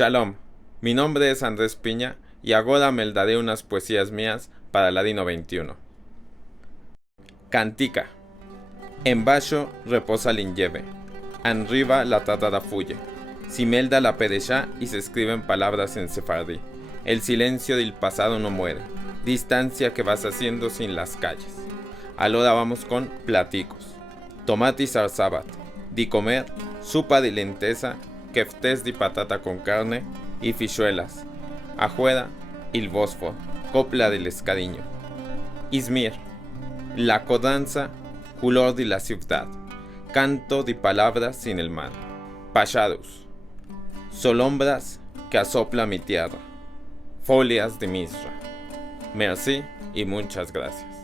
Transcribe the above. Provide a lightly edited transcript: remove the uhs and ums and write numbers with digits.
Shalom, mi nombre es Andrés Piña y ahora me daré unas poesías mías para Ladino 21. Cantica. En baixo reposa l'inlleve, arriba la tatada fuye. Simelda la pereshá y se escriben palabras en sefardí. El silencio del pasado no muere, distancia que vas haciendo sin las calles. Ahora vamos con platicos. Tomate y zarzabat, di comer, sopa de lenteza, keftés de patata con carne y fichuelas. Ajueda, il bósforo, copla del escariño. Izmir, la codanza, color de la ciudad, canto de palabras sin el mar. Pachados, solombras que asopla mi tierra, folias de misra. Merci y muchas gracias.